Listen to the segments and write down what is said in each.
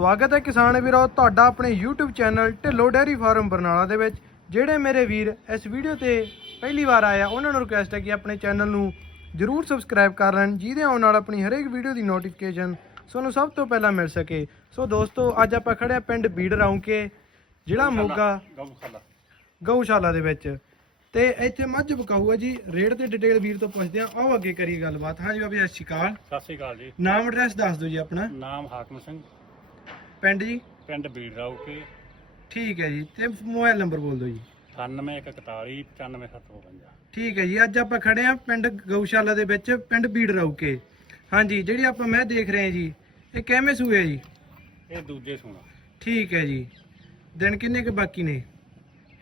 ਸਵਾਗਤ ਹੈ ਕਿਸਾਨ ਵੀਰੋ ਤੁਹਾਡਾ ਆਪਣੇ YouTube channel Dhillon dairy farm Barnala ਦੇ ਵਿੱਚ। ਜਿਹੜੇ ਮੇਰੇ ਵੀਰ ਇਸ ਵੀਡੀਓ ਤੇ ਪਹਿਲੀ ਵਾਰ ਆਇਆ ਉਹਨਾਂ ਨੂੰ ਰਿਕੁਐਸਟ ਹੈ ਕਿ ਆਪਣੇ ਚੈਨਲ ਨੂੰ ਜਰੂਰ ਸਬਸਕ੍ਰਾਈਬ ਕਰ ਲੈਣ ਜਿਹਦੇ ਆਉਣ ਨਾਲ ਆਪਣੀ ਹਰੇਕ ਵੀਡੀਓ ਦੀ ਨੋਟੀਫਿਕੇਸ਼ਨ ਤੁਹਾਨੂੰ ਸਭ ਤੋਂ ਪਹਿਲਾਂ ਮਿਲ ਸਕੇ। ਸੋ ਦੋਸਤੋ ਅੱਜ ਆਪਾਂ ਖੜੇ ਆ ਪਿੰਡ ਬੀੜ ਰੌਂਕੇ ਜ਼ਿਲ੍ਹਾ ਮੋਗਾ ਗਊਸ਼ਾਲਾ। ਗਊਸ਼ਾਲਾ ਦੇ ਵਿੱਚ। ਤੇ ਇੱਥੇ ਮੱਝ ਬਕਾਊ ਹੈ ਜੀ ਰੇਟ ਤੇ ਡਿਟੇਲ ਵੀਰ ਤੋਂ ਪੁੱਛਦੇ ਆ ਆਓ ਅੱਗੇ ਕਰੀਏ ਗੱਲਬਾਤ। ਹਾਂਜੀ ਬਾਬਾ ਜੀ ਸਤਿ ਸ਼੍ਰੀ ਅਕਾਲ। ਸਤਿ ਸ਼੍ਰੀ ਅਕਾਲ ਜੀ। ਨਾਮ ਐਡਰੈਸ ਦੱਸ ਦਿਓ ਜੀ ਆਪਣਾ। ਨਾਮ ਹਾਕਮ ਸਿੰਘ। ਪਿੰਡ ਜੀ? ਪਿੰਡ ਬੀੜ ਰਾਉਕੇ ਠੀਕ ਹੈ ਜੀ ਤੇ ਮੋਬਾਈਲ ਨੰਬਰ ਬੋਲ ਦਿਓ ਜੀ। 9141 95752 ਠੀਕ ਹੈ ਜੀ ਅੱਜ ਆਪਾਂ ਖੜੇ ਆ ਪਿੰਡ ਗਊਸ਼ਾਲਾ ਦੇ ਵਿੱਚ ਪਿੰਡ ਬੀੜ ਰੌਕੇ ਹਾਂਜੀ ਜਿਹੜੀ ਆਪਾਂ ਮੈਂ ਦੇਖ ਰਹੇ ਹਾਂ ਜੀ ਇਹ ਕਿਵੇਂ ਸੂਏ ਆ ਜੀ? ਇਹ ਦੂਜੇ ਸੋਣਾ। ਠੀਕ ਹੈ ਜੀ। ਦਿਨ ਕਿੰਨੇ ਕੁ ਬਾਕੀ ਨੇ?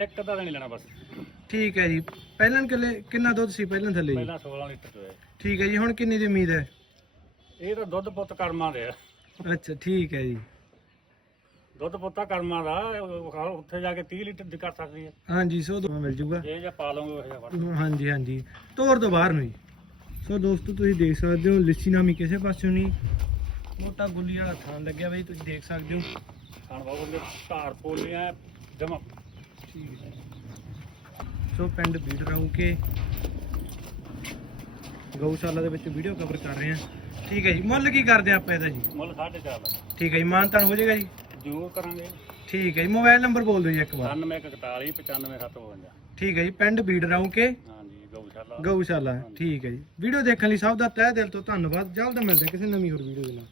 ਇੱਕ ਦਾ ਨਹੀਂ ਲੈਣਾ ਬਸ। ਠੀਕ ਹੈ ਜੀ। ਪਹਿਲਾਂ ਕਿਲੇ ਕਿੰਨਾ ਦੁੱਧ ਸੀ ਪਹਿਲਾਂ ਥੱਲੇ ਜੀ? ਪਹਿਲਾਂ 16 ਲੀਟਰ ਚੋਇਆ ਠੀਕ ਹੈ ਜੀ ਹੁਣ ਕਿੰਨੀ ਦੀ ਉਮੀਦ ਹੈ? ਇਹ ਤਾਂ ਦੁੱਧ ਪੁੱਤ ਕਰਮਾਂ ਦੇ ਆ। ਅੱਛਾ ਠੀਕ ਹੈ ਜੀ। ਦੁੱਧ ਪੁੱਤਾ ਕਰਮਾਂ ਦਾ ਉਹ ਖਾ- ਉੱਥੇ ਜਾ ਕੇ 30 ਲੀਟਰ ਦੀ ਕਰ ਸਕਦੀ ਹੈ ਹਾਂਜੀ ਸੋ ਦੋ ਮਿਲ ਜੂਗਾ। ਜੇ ਜਾਂ ਪਾ ਲਓਗੇ ਉਹ ਜਿਹਾ ਫ਼ਰਕ ਹਾਂਜੀ ਹਾਂਜੀ। ਤੋਰ ਤੋਂ ਬਾਹਰ ਨੂੰ ਜੀ। ਸੋ ਦੋਸਤੋ ਤੁਸੀਂ ਦੇਖ ਸਕਦੇ ਹੋ ਲਿੱਸੀ ਨਾਮੀ ਕਿਸੇ ਪਾਸਿਓਂ ਨਹੀਂ। ਮੋਟਾ ਗੁੱਲੀ ਵਾਲਾ ਥਾਂ ਲੱਗਿਆ ਬਈ ਤੁਸੀਂ ਦੇਖ ਸਕਦੇ ਹੋ। ਖਾਣ ਬਹੁਤ ਦੇ ਧਾਰ ਪੋਲੀਆਂ ਜਮਾ। ਸੋ ਪਿੰਡ ਬੀੜ ਰੌਂਕੇ ਗਊਸ਼ਾਲਾ ਦੇ ਵਿੱਚ ਵੀਡੀਓ ਕਵਰ ਕਰ ਰਹੇ ਹਾਂ। ਠੀਕ ਹੈ ਜੀ ਮੁੱਲ ਕੀ ਕਰਦੇ ਆਪਾਂ ਇਹਦਾ ਜੀ? ਮੁੱਲ 4.5 ਠੀਕ ਹੈ ਜੀ ਮਾਨਤਾਨ ਹੋ ਜਾਏਗਾ ਜੀ? ਜ਼ਰੂਰ ਕਰਾਂਗੇ। ਠੀਕ ਹੈ ਜੀ ਮੋਬਾਈਲ ਨੰਬਰ ਬੋਲ ਦਿਓ ਜੀ ਇੱਕ ਵਾਰ। 9141 95752 ਠੀਕ ਹੈ ਜੀ ਪਿੰਡ ਬੀੜ ਰੌਂਕੇ ਹਾਂਜੀ ਗਊਸ਼ਾਲਾ। ਗਊਸ਼ਾਲਾ ਠੀਕ ਹੈ ਜੀ। ਵੀਡੀਓ ਦੇਖਣ ਲਈ ਸਭ ਦਾ ਤਹਿ ਦਿਲ ਤੋਂ ਧੰਨਵਾਦ। ਜਲਦ ਮਿਲਦੇ ਹਾਂ ਕਿਸੇ ਨਵੀਂ ਹੋਰ ਵੀਡੀਓ ਦੇ ਨਾਲ।